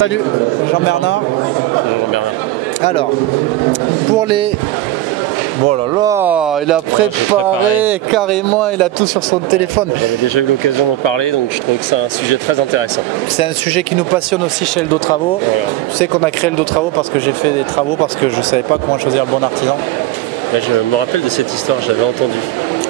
Salut Jean-Bernard. Bonjour Jean-Bernard. Alors, pour les... Bon là là, il a préparé carrément, il a tout sur son téléphone. J'avais déjà eu l'occasion d'en parler, donc je trouve que c'est un sujet très intéressant. C'est un sujet qui nous passionne aussi chez Eldo Travaux. Voilà. Tu sais qu'on a créé Eldo Travaux parce que j'ai fait des travaux, parce que je ne savais pas comment choisir le bon artisan. Là, je me rappelle de cette histoire, j'avais entendu.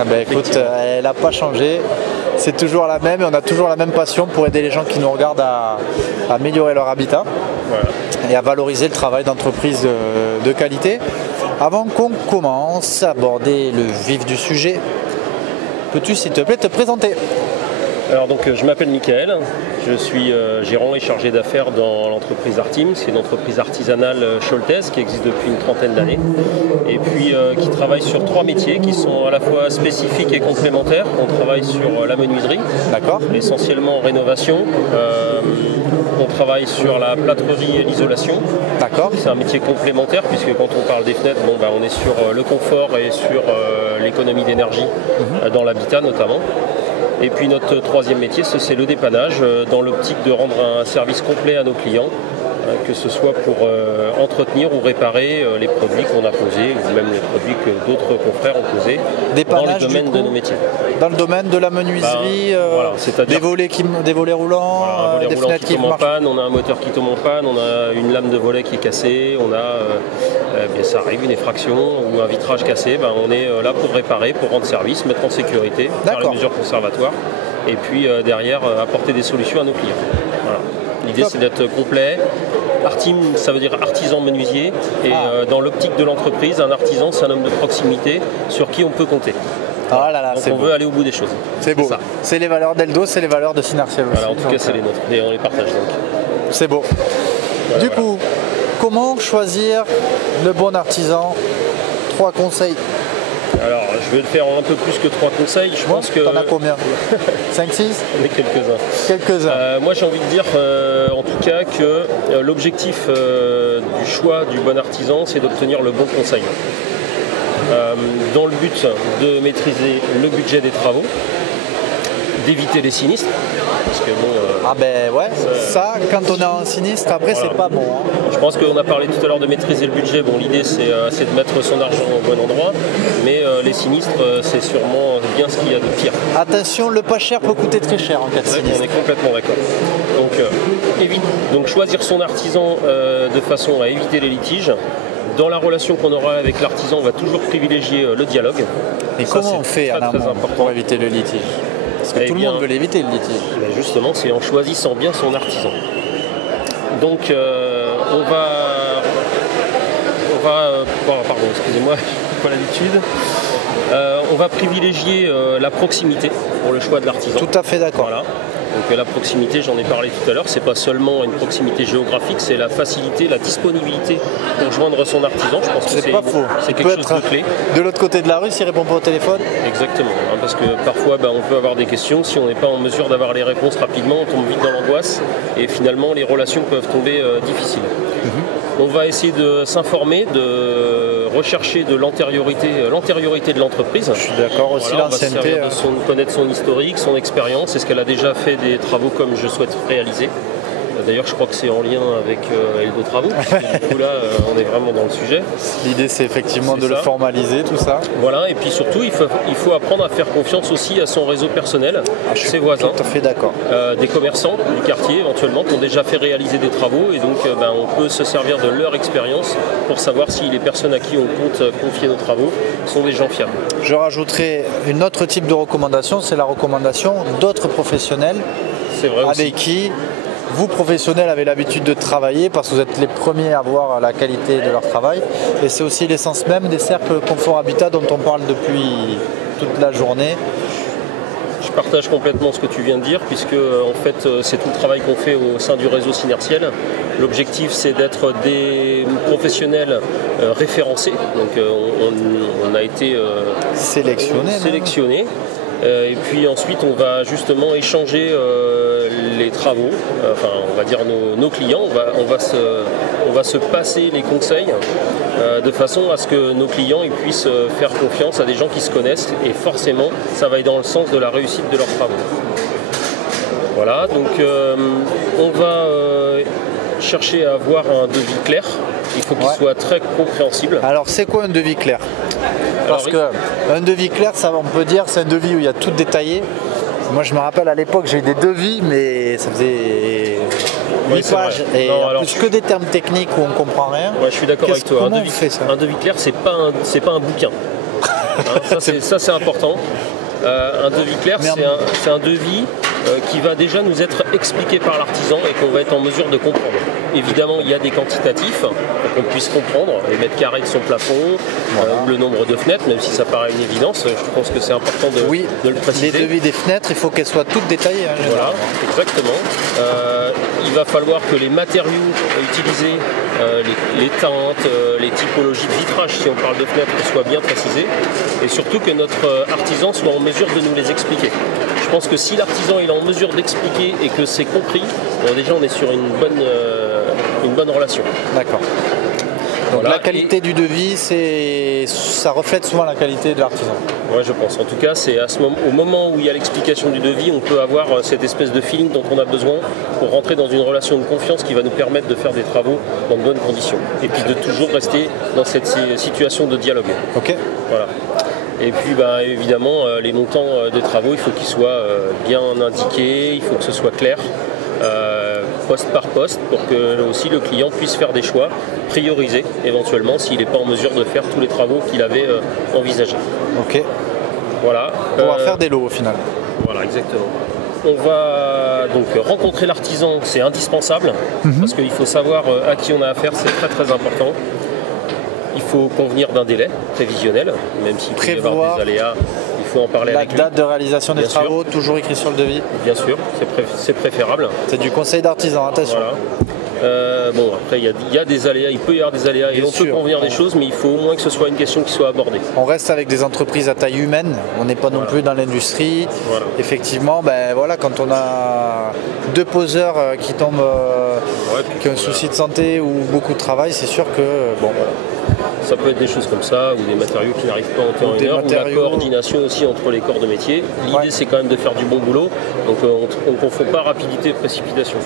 Ah ben écoute, elle n'a pas changé. C'est toujours la même et on a toujours la même passion pour aider les gens qui nous regardent à améliorer leur habitat, voilà, et à valoriser le travail d'entreprise de qualité. Avant qu'on commence à aborder le vif du sujet, peux-tu s'il te plaît te présenter? Alors donc je m'appelle Michael, je suis gérant et chargé d'affaires dans l'entreprise Artim. C'est une entreprise artisanale choltaise qui existe depuis une trentaine d'années et puis qui travaille sur trois métiers qui sont à la fois spécifiques et complémentaires. On travaille sur la menuiserie, essentiellement en rénovation. On travaille sur la plâtrerie et l'isolation. C'est un métier complémentaire puisque quand on parle des fenêtres, on est sur le confort et sur l'économie d'énergie dans l'habitat notamment. Et puis notre troisième métier, c'est le dépannage, dans l'optique de rendre un service complet à nos clients, que ce soit pour entretenir ou réparer les produits qu'on a posés, ou même les produits que d'autres confrères ont posés, dans le domaine de nos métiers. Dans le domaine de la menuiserie, voilà, des volets roulants, voilà, des fenêtres qui tombent en panne, on a un moteur qui tombe en panne, on a une lame de volet qui est cassée, on a, ça arrive, une effraction ou un vitrage cassé, on est là pour réparer, pour rendre service, mettre en sécurité, faire les mesures conservatoires et puis derrière apporter des solutions à nos clients. Voilà. L'idée c'est d'être complet. Artim, ça veut dire artisan menuisier, et dans l'optique de l'entreprise, un artisan c'est un homme de proximité sur qui on peut compter. Ah là là, donc on veut aller au bout des choses. C'est beau. C'est les valeurs d'Eldo, c'est les valeurs de Synartiel aussi. Voilà, en tout cas c'est les nôtres et on les partage donc. C'est beau. Voilà, du coup, comment choisir le bon artisan? 3 conseils. Alors, je vais le faire en un peu plus que 3 conseils. Je pense que... T'en as combien? 5, 6? J'en ai quelques-uns. Quelques-uns. Moi, j'ai envie de dire, en tout cas, que l'objectif du choix du bon artisan, c'est d'obtenir le bon conseil. Dans le but de maîtriser le budget des travaux, d'éviter les sinistres. Parce que ça, quand on a un sinistre, après, voilà, c'est pas bon. Je pense qu'on a parlé tout à l'heure de maîtriser le budget. Bon, l'idée, c'est de mettre son argent au bon endroit. Mais les sinistres, c'est sûrement bien ce qu'il y a de pire. Attention, le pas cher peut coûter très cher en cas de sinistre. On est complètement d'accord. Donc, choisir son artisan de façon à éviter les litiges. Dans la relation qu'on aura avec l'artisan, on va toujours privilégier le dialogue. Et comment on fait très important pour éviter le litige? Parce que tout le monde veut l'éviter, le litige. Justement, c'est en choisissant bien son artisan. Donc, pardon, excusez-moi, pas l'habitude. On va privilégier la proximité pour le choix de l'artisan. Tout à fait d'accord. Voilà. Donc la proximité, j'en ai parlé tout à l'heure, c'est pas seulement une proximité géographique, c'est la facilité, la disponibilité pour joindre son artisan. Je pense que c'est pas faux. C'est quelque chose de clé. De l'autre côté de la rue, s'il répond pas au téléphone. Exactement, parce que parfois on peut avoir des questions, si on n'est pas en mesure d'avoir les réponses rapidement, on tombe vite dans l'angoisse et finalement les relations peuvent tomber difficiles. On va essayer de s'informer, de rechercher de l'antériorité de l'entreprise. Je suis d'accord, aussi l'ancienneté. De connaître son historique, son expérience, est-ce qu'elle a déjà fait des travaux comme je souhaite réaliser. D'ailleurs, je crois que c'est en lien avec Eldo Travaux. Du coup, là, on est vraiment dans le sujet. L'idée, c'est effectivement de le formaliser, tout ça. Voilà, et puis surtout, il faut apprendre à faire confiance aussi à son réseau personnel, ses voisins. Tout à fait d'accord. Des commerçants du quartier, éventuellement, qui ont déjà fait réaliser des travaux. Et donc, on peut se servir de leur expérience pour savoir si les personnes à qui on compte confier nos travaux sont des gens fiables. Je rajouterai une autre type de recommandation, c'est la recommandation d'autres professionnels avec qui vous, professionnels, avez l'habitude de travailler parce que vous êtes les premiers à voir la qualité de leur travail. Et c'est aussi l'essence même des cercles confort habitat dont on parle depuis toute la journée. Je partage complètement ce que tu viens de dire, puisque en fait c'est tout le travail qu'on fait au sein du réseau Synartiel. L'objectif c'est d'être des professionnels référencés. Donc on a été sélectionnés. Et puis ensuite on va justement échanger les travaux, on va dire nos clients, on va se passer les conseils de façon à ce que nos clients ils puissent faire confiance à des gens qui se connaissent et forcément ça va aller dans le sens de la réussite de leurs travaux. Voilà, donc on va chercher à avoir un devis clair. Il faut qu'il soit très compréhensible. Alors c'est quoi un devis clair? Parce qu'un devis clair, ça, on peut dire c'est un devis où il y a tout détaillé. Moi je me rappelle à l'époque j'ai eu des devis mais ça faisait 8 pages et plus que des termes techniques où on ne comprend rien. Ouais, je suis d'accord avec toi. Comment on fait ça? Un devis clair, c'est pas un bouquin. Ça c'est important. Un devis clair, c'est un devis qui va déjà nous être expliqué par l'artisan et qu'on va être en mesure de comprendre. Évidemment, il y a des quantitatifs pour qu'on puisse comprendre les mètres carrés de son plafond, ou le nombre de fenêtres, même si ça paraît une évidence. Je pense que c'est important de le préciser. Les devis des fenêtres, il faut qu'elles soient toutes détaillées. Voilà, exactement. Il va falloir que les matériaux utilisés, les teintes, les typologies de vitrage, si on parle de fenêtres, soient bien précisées. Et surtout que notre artisan soit en mesure de nous les expliquer. Je pense que si l'artisan est en mesure d'expliquer et que c'est compris, déjà on est sur une bonne relation. D'accord. Donc la qualité du devis, ça reflète souvent la qualité de l'artisan. Oui, je pense. En tout cas, c'est au moment où il y a l'explication du devis, on peut avoir cette espèce de feeling dont on a besoin pour rentrer dans une relation de confiance qui va nous permettre de faire des travaux dans de bonnes conditions. Et puis de toujours rester dans cette situation de dialogue. Ok. Voilà. Et puis évidemment, les montants de travaux, il faut qu'ils soient bien indiqués, il faut que ce soit clair. Poste par poste pour que aussi le client puisse faire des choix, prioriser éventuellement s'il n'est pas en mesure de faire tous les travaux qu'il avait envisagés. Ok. Voilà. Pouvoir faire des lots au final. Voilà, exactement. On va donc rencontrer l'artisan, c'est indispensable parce qu'il faut savoir à qui on a affaire, c'est très très important. Il faut convenir d'un délai prévisionnel, même s'il peut y avoir des aléas. Il faut en parler avec lui. La date de réalisation des travaux, toujours écrit sur le devis. Bien sûr, c'est préférable. C'est du conseil d'artisan, attention. Voilà. Bon, après, il y a des aléas, il peut y avoir des aléas et on peut convenir des choses, mais il faut au moins que ce soit une question qui soit abordée. On reste avec des entreprises à taille humaine, on n'est pas non plus dans l'industrie. Voilà. Effectivement, quand on a 2 poseurs qui tombent, qui ont un souci de santé ou beaucoup de travail, c'est sûr que ça peut être des choses comme ça, ou des matériaux qui n'arrivent pas en temps et en heure, ou la coordination aussi entre les corps de métier. L'idée c'est quand même de faire du bon boulot, donc on ne confond pas rapidité et précipitation.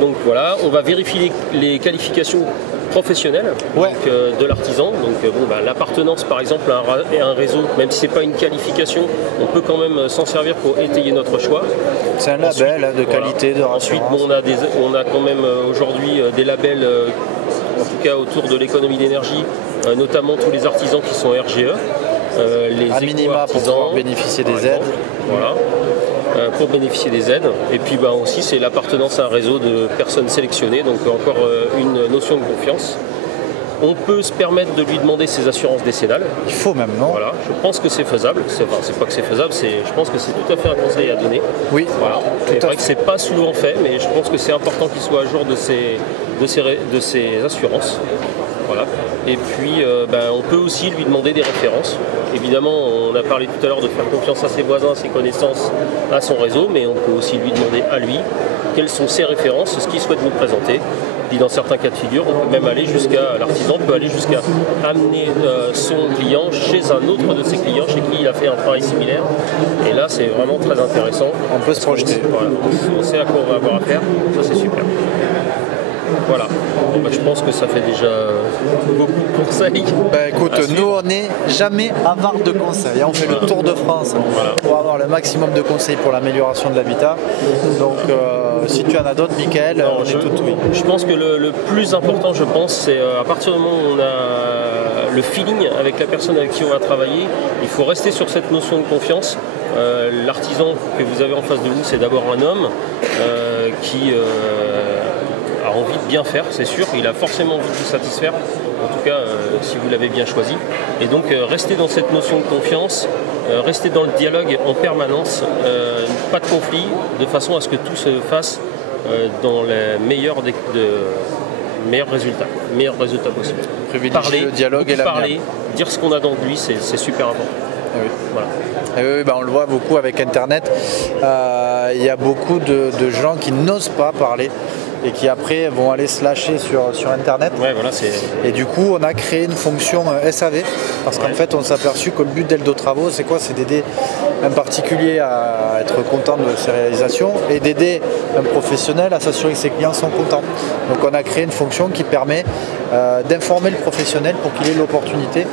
Donc voilà, on va vérifier les qualifications professionnelles de l'artisan. Donc l'appartenance par exemple à un réseau, même si ce n'est pas une qualification, on peut quand même s'en servir pour étayer notre choix. C'est un label de qualité, de référence. Ensuite, on a quand même aujourd'hui des labels, en tout cas autour de l'économie d'énergie, notamment tous les artisans qui sont RGE. Les à minima pour pouvoir bénéficier des aides. Voilà. Pour bénéficier des aides. Et puis aussi c'est l'appartenance à un réseau de personnes sélectionnées, donc encore une notion de confiance. On peut se permettre de lui demander ses assurances décennales. Il faut même, non? Voilà, je pense que c'est faisable. C'est pas que c'est faisable, je pense que c'est tout à fait un conseil à donner. Oui. Voilà. C'est vrai que c'est pas souvent fait, mais je pense que c'est important qu'il soit à jour de ses assurances. Voilà. Et puis on peut aussi lui demander des références. Évidemment, on a parlé tout à l'heure de faire confiance à ses voisins, à ses connaissances, à son réseau, mais on peut aussi lui demander à lui quelles sont ses références, ce qu'il souhaite nous présenter. Puis dans certains cas de figure, on peut même aller l'artisan peut aller jusqu'à amener son client chez un autre de ses clients chez qui il a fait un travail similaire. Et là, c'est vraiment très intéressant. On peut se projeter. Voilà. On sait à quoi on va avoir affaire, ça c'est super. Voilà, je pense que ça fait déjà beaucoup de conseils. Écoute, nous on n'est jamais avare de conseils, on fait le tour de France pour avoir le maximum de conseils pour l'amélioration de l'habitat. Donc si tu en as d'autres, Michael, on est tout oui. Je pense que le plus important, c'est à partir du moment où on a le feeling avec la personne avec qui on va travailler, il faut rester sur cette notion de confiance. L'artisan que vous avez en face de vous, c'est d'abord un homme qui a envie de bien faire, c'est sûr, il a forcément envie de vous satisfaire, en tout cas si vous l'avez bien choisi. Et donc restez dans cette notion de confiance, restez dans le dialogue en permanence, pas de conflit, de façon à ce que tout se fasse dans les meilleurs résultats possibles. Privilégier le dialogue et parler, dire ce qu'on a dans lui, c'est super important. Oui. Voilà. Oui, on le voit beaucoup avec Internet, il y a beaucoup de gens qui n'osent pas parler et qui après vont aller se lâcher sur Internet. Ouais, voilà, et du coup, on a créé une fonction SAV, parce qu'en fait, on s'est aperçu que le but d'Eldo Travaux, c'est quoi? C'est d'aider un particulier à être content de ses réalisations et d'aider un professionnel à s'assurer que ses clients sont contents. Donc on a créé une fonction qui permet d'informer le professionnel pour qu'il ait l'opportunité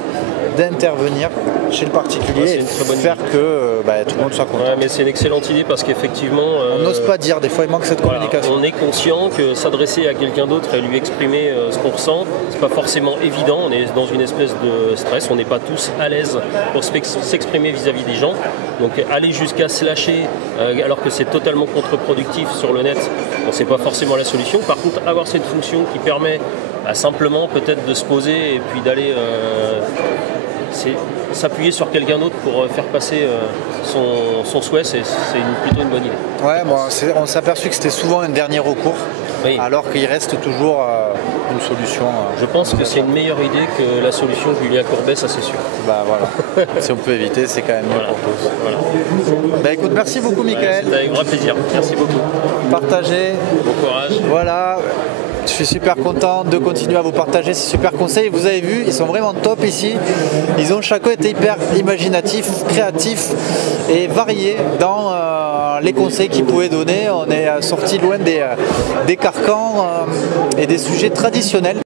d'intervenir chez le particulier et faire que tout le monde soit content. Ouais, mais c'est une excellente idée parce qu'effectivement... on n'ose pas dire, des fois il manque cette communication. On est conscient que s'adresser à quelqu'un d'autre et lui exprimer ce qu'on ressent, c'est pas forcément évident, on est dans une espèce de stress, on n'est pas tous à l'aise pour s'exprimer vis-à-vis des gens. Donc aller jusqu'à se lâcher alors que c'est totalement contre-productif sur le net, c'est pas forcément la solution. Par contre, avoir cette fonction qui permet simplement peut-être de se poser et puis d'aller s'appuyer sur quelqu'un d'autre pour faire passer son souhait, c'est plutôt une bonne idée. Ouais, on s'est aperçu que c'était souvent un dernier recours, oui. Alors qu'il reste toujours une solution. Je pense que c'est une meilleure idée que la solution Julien Courbet, ça c'est sûr. Bah voilà, si on peut éviter, c'est quand même mieux pour tous. Voilà. Bah écoute, merci beaucoup Michael. C'était avec grand plaisir, merci beaucoup. Partagez. Bon courage. Voilà. Je suis super content de continuer à vous partager ces super conseils. Vous avez vu, ils sont vraiment top ici. Ils ont chacun été hyper imaginatifs, créatifs et variés dans les conseils qu'ils pouvaient donner. On est sorti loin des carcans et des sujets traditionnels.